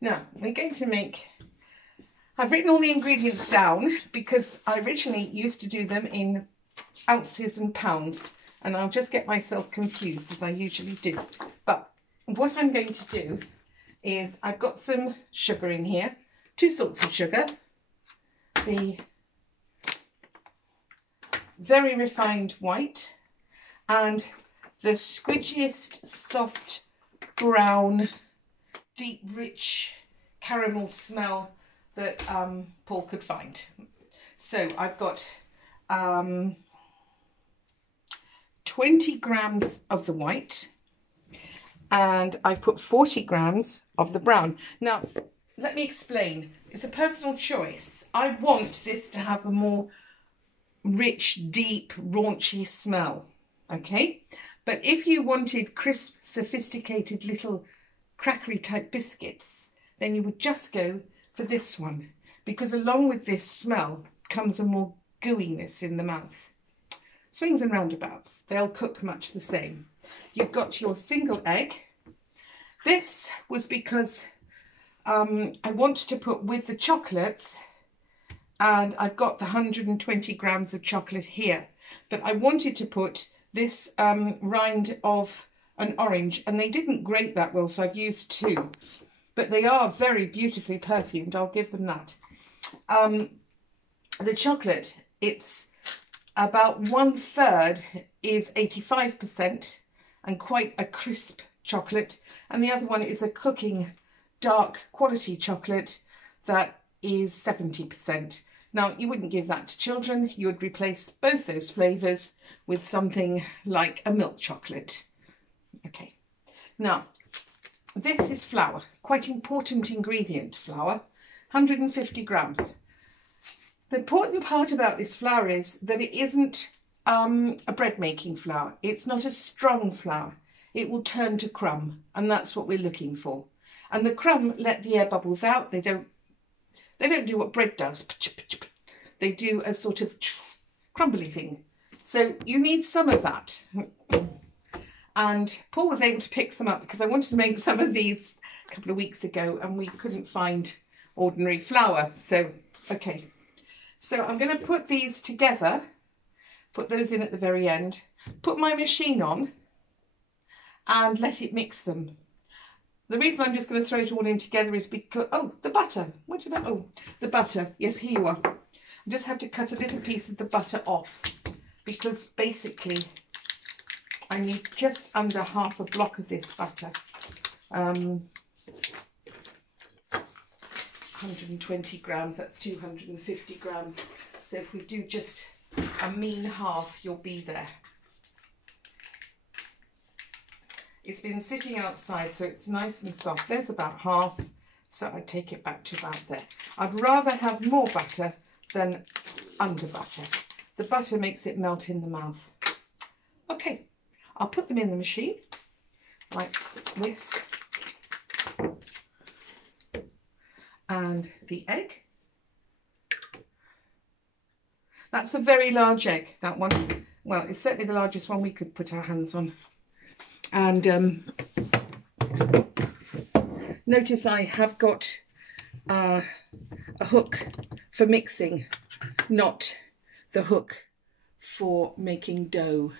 Now, we're going to make, I've written all the ingredients down because I originally used to do them in ounces and pounds, and I'll just get myself confused as I usually do. But what I'm going to do is I've got some sugar in here, two sorts of sugar, the very refined white and the squidgiest soft brown deep rich caramel smell that Paul could find. So I've got 20 grams of the white and I've put 40 grams of the brown. Now let me explain, it's a personal choice. I want this to have a more rich, deep, raunchy smell, okay? But if you wanted crisp, sophisticated little crackery type biscuits, then you would just go for this one, because along with this smell comes a more gooiness in the mouth. Swings and roundabouts, they'll cook much the same. You've got your single egg. This was because I wanted to put with the chocolates, and I've got the 120 grams of chocolate here, but I wanted to put this rind of an orange, and they didn't grate that well, so I've used two, but they are very beautifully perfumed, I'll give them that. The chocolate, it's about 1/3 is 85% and quite a crisp chocolate, and the other one is a cooking dark quality chocolate that is 70%. Now, you wouldn't give that to children. You would replace both those flavours with something like a milk chocolate. Okay, now this is flour, quite important ingredient, flour, 150 grams. The important part about this flour is that it isn't a bread making flour. It's not a strong flour. It will turn to crumb, and that's what we're looking for. And the crumb let the air bubbles out. They don't do what bread does. They do a sort of crumbly thing. So you need some of that. And Paul was able to pick some up because I wanted to make some of these a couple of weeks ago and we couldn't find ordinary flour. So, okay. So I'm going to put these together, put those in at the very end, put my machine on and let it mix them. The reason I'm just going to throw it all in together is because, oh, the butter. What did I, oh, the butter. Yes, here you are. I just have to cut a little piece of the butter off because basically I need just under half a block of this butter. 120 grams, that's 250 grams. So if we do just a mean half, you'll be there. It's been sitting outside, so it's nice and soft. There's about half, so I take it back to about there. I'd rather have more butter than under butter. The butter makes it melt in the mouth. Okay, I'll put them in the machine like this. And the egg. That's a very large egg, that one. Well, it's certainly the largest one we could put our hands on. And notice I have got a hook for mixing, not the hook for making dough.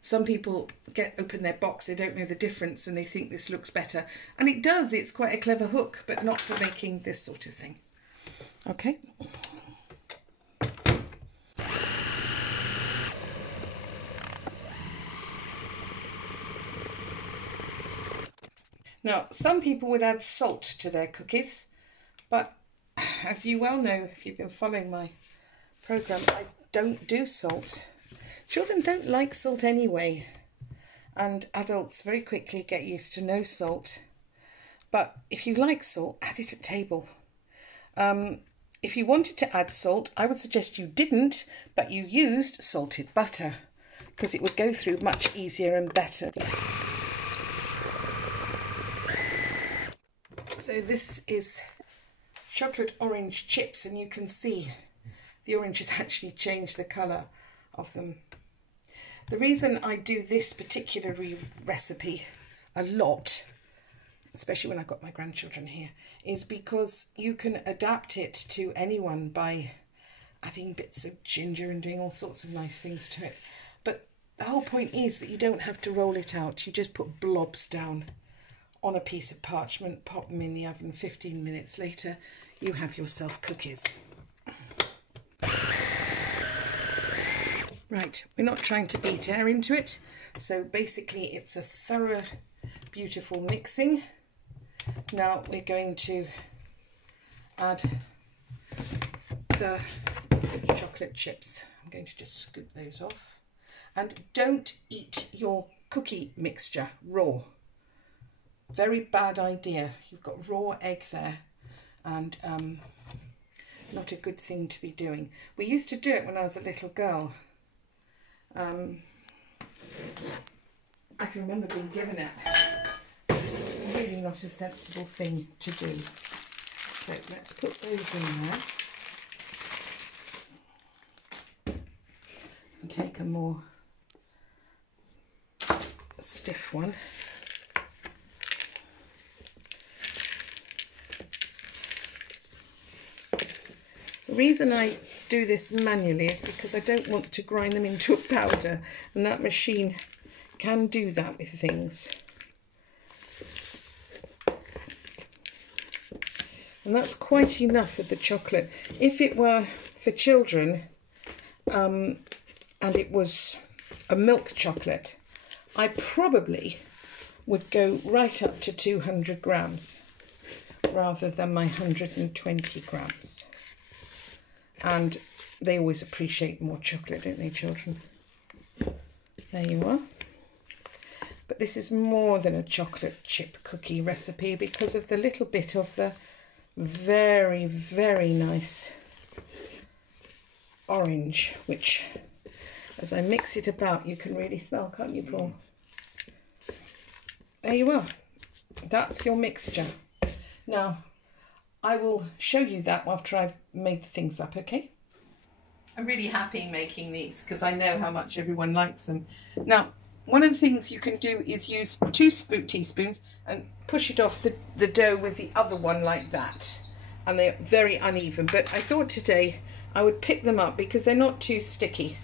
Some people open their box, they don't know the difference and they think this looks better. And it does, it's quite a clever hook, but not for making this sort of thing. Okay. Now, some people would add salt to their cookies, but as you well know, if you've been following my programme, I don't do salt. Children don't like salt anyway, and adults very quickly get used to no salt. But if you like salt, add it at table. If you wanted to add salt, I would suggest you didn't, but you used salted butter, because it would go through much easier and better. So this is chocolate orange chips, and you can see the orange has actually changed the colour of them. The reason I do this particular recipe a lot, especially when I've got my grandchildren here, is because you can adapt it to anyone by adding bits of ginger and doing all sorts of nice things to it. But the whole point is that you don't have to roll it out. You just put blobs down on a piece of parchment, pop them in the oven. 15 minutes later, you have yourself cookies. Right, we're not trying to beat air into it. So basically it's a thorough, beautiful mixing. Now we're going to add the chocolate chips. I'm going to just scoop those off. And don't eat your cookie mixture raw. Very bad idea. You've got raw egg there, and not a good thing to be doing. We used to do it when I was a little girl. I can remember being given it. It's really not a sensible thing to do. So let's put those in there. And take a more stiff one. The reason I do this manually is because I don't want to grind them into a powder, and that machine can do that with things. And that's quite enough of the chocolate. If it were for children and it was a milk chocolate, I probably would go right up to 200 grams rather than my 120 grams. And they always appreciate more chocolate, don't they, children? There you are. But this is more than a chocolate chip cookie recipe because of the little bit of the very, very nice orange, which as I mix it about, you can really smell, can't you, Paul? There you are. That's your mixture. Now, I will show you that after I've made the things up, okay? I'm really happy making these because I know how much everyone likes them. Now, one of the things you can do is use 2 teaspoons and push it off the dough with the other one like that. And they're very uneven, but I thought today I would pick them up because they're not too sticky.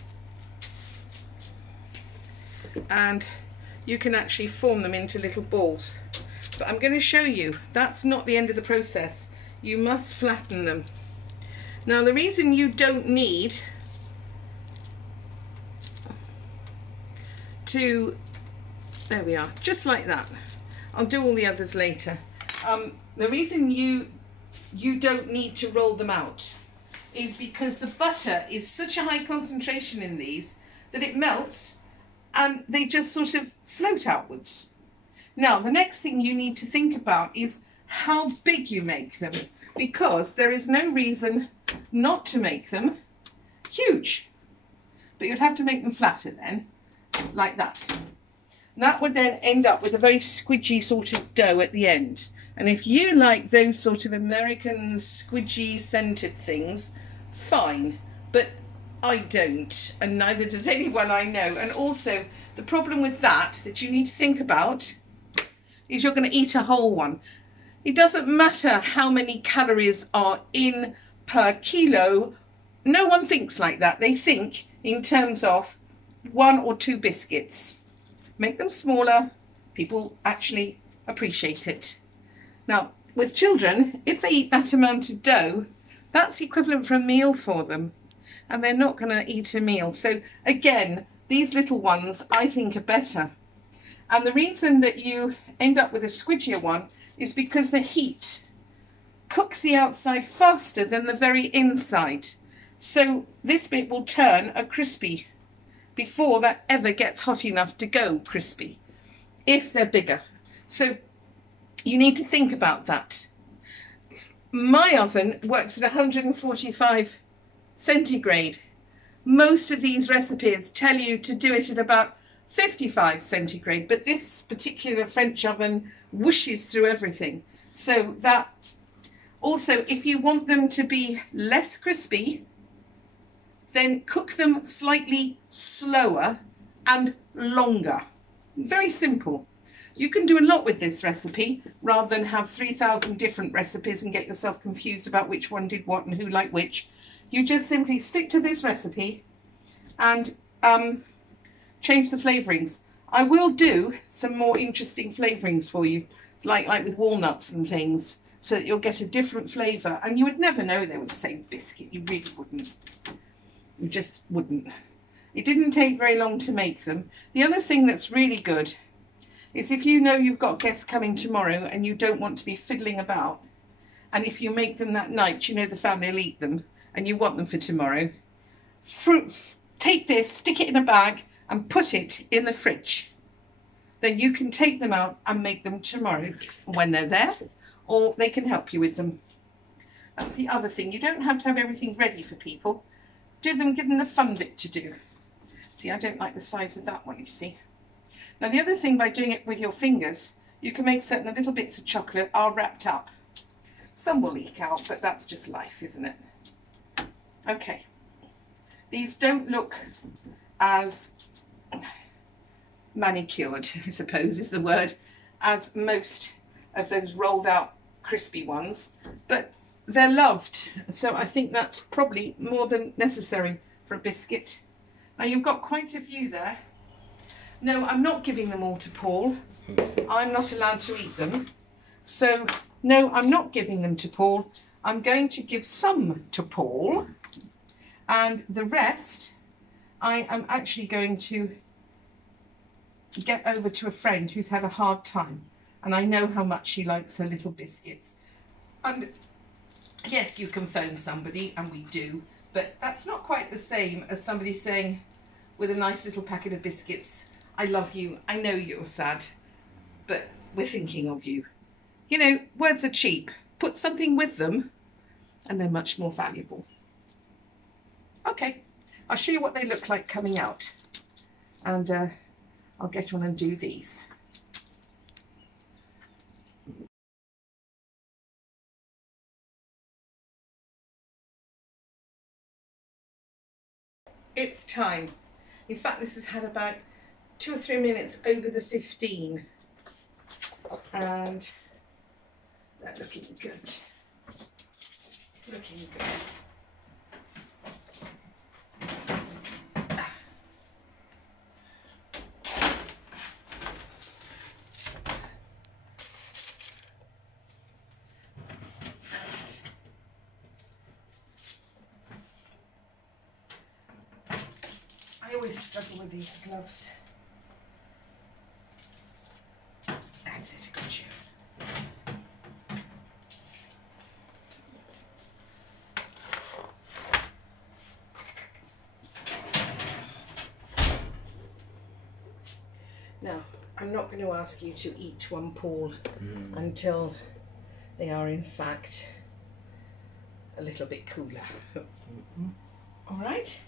And you can actually form them into little balls. But I'm going to show you, that's not the end of the process. You must flatten them. Now the reason you don't need to, there we are, just like that. I'll do all the others later. The reason you don't need to roll them out is because the butter is such a high concentration in these that it melts and they just sort of float outwards. Now the next thing you need to think about is how big you make them, because there is no reason not to make them huge, but you'd have to make them flatter then, like that. That would then end up with a very squidgy sort of dough at the end. And if you like those sort of American squidgy scented things, fine, but I don't, and neither does anyone I know. And also the problem with that you need to think about is you're going to eat a whole one. It doesn't matter how many calories are in per kilo. No one thinks like that. They think in terms of 1 or 2 biscuits. Make them smaller. People actually appreciate it. Now, with children, if they eat that amount of dough, that's equivalent for a meal for them. And they're not going to eat a meal. So again, these little ones I think are better. And the reason that you end up with a squidgier one is because the heat cooks the outside faster than the very inside. So this bit will turn a crispy before that ever gets hot enough to go crispy, if they're bigger. So you need to think about that. My oven works at 145 centigrade. Most of these recipes tell you to do it at about 55 centigrade, but this particular French oven whooshes through everything. So that also, if you want them to be less crispy, then cook them slightly slower and longer. Very simple. You can do a lot with this recipe rather than have 3,000 different recipes and get yourself confused about which one did what and who liked which. You just simply stick to this recipe and change the flavourings. I will do some more interesting flavourings for you, like with walnuts and things, so that you'll get a different flavour, and you would never know they were the same biscuit. You really wouldn't. You just wouldn't. It didn't take very long to make them. The other thing that's really good is if you know you've got guests coming tomorrow and you don't want to be fiddling about, and if you make them that night, you know the family will eat them and you want them for tomorrow, take this, stick it in a bag and put it in the fridge. Then you can take them out and make them tomorrow when they're there, or they can help you with them. That's the other thing. You don't have to have everything ready for people. Give them the fun bit to do. See, I don't like the size of that one, you see. Now the other thing, by doing it with your fingers, you can make certain the little bits of chocolate are wrapped up. Some will leak out, but that's just life, isn't it? Okay. These don't look as manicured, I suppose is the word, as most of those rolled out crispy ones, but they're loved, so I think that's probably more than necessary for a biscuit. Now you've got quite a few there. No, I'm not giving them all to Paul. I'm not allowed to eat them, so no, I'm not giving them to Paul. I'm going to give some to Paul, and the rest I am actually going to get over to a friend who's had a hard time, and I know how much she likes her little biscuits. And yes, you can phone somebody, and we do, but that's not quite the same as somebody saying with a nice little packet of biscuits, I love you, I know you're sad, but we're thinking of you. You know, words are cheap. Put something with them and they're much more valuable. Okay, I'll show you what they look like coming out, and I'll get on and do these. It's time. In fact, this has had about 2 or 3 minutes over the 15, and they're looking good. Looking good. I always struggle with these gloves. That's it, got you. Now, I'm not going to ask you to eat one, Paul, until they are in fact a little bit cooler. All right?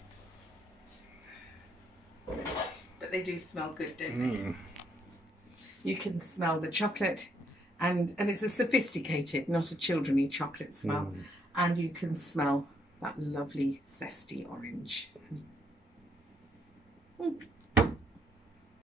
But they do smell good, don't they? You can smell the chocolate, and it's a sophisticated, not a childrenly chocolate smell. And you can smell that lovely zesty orange.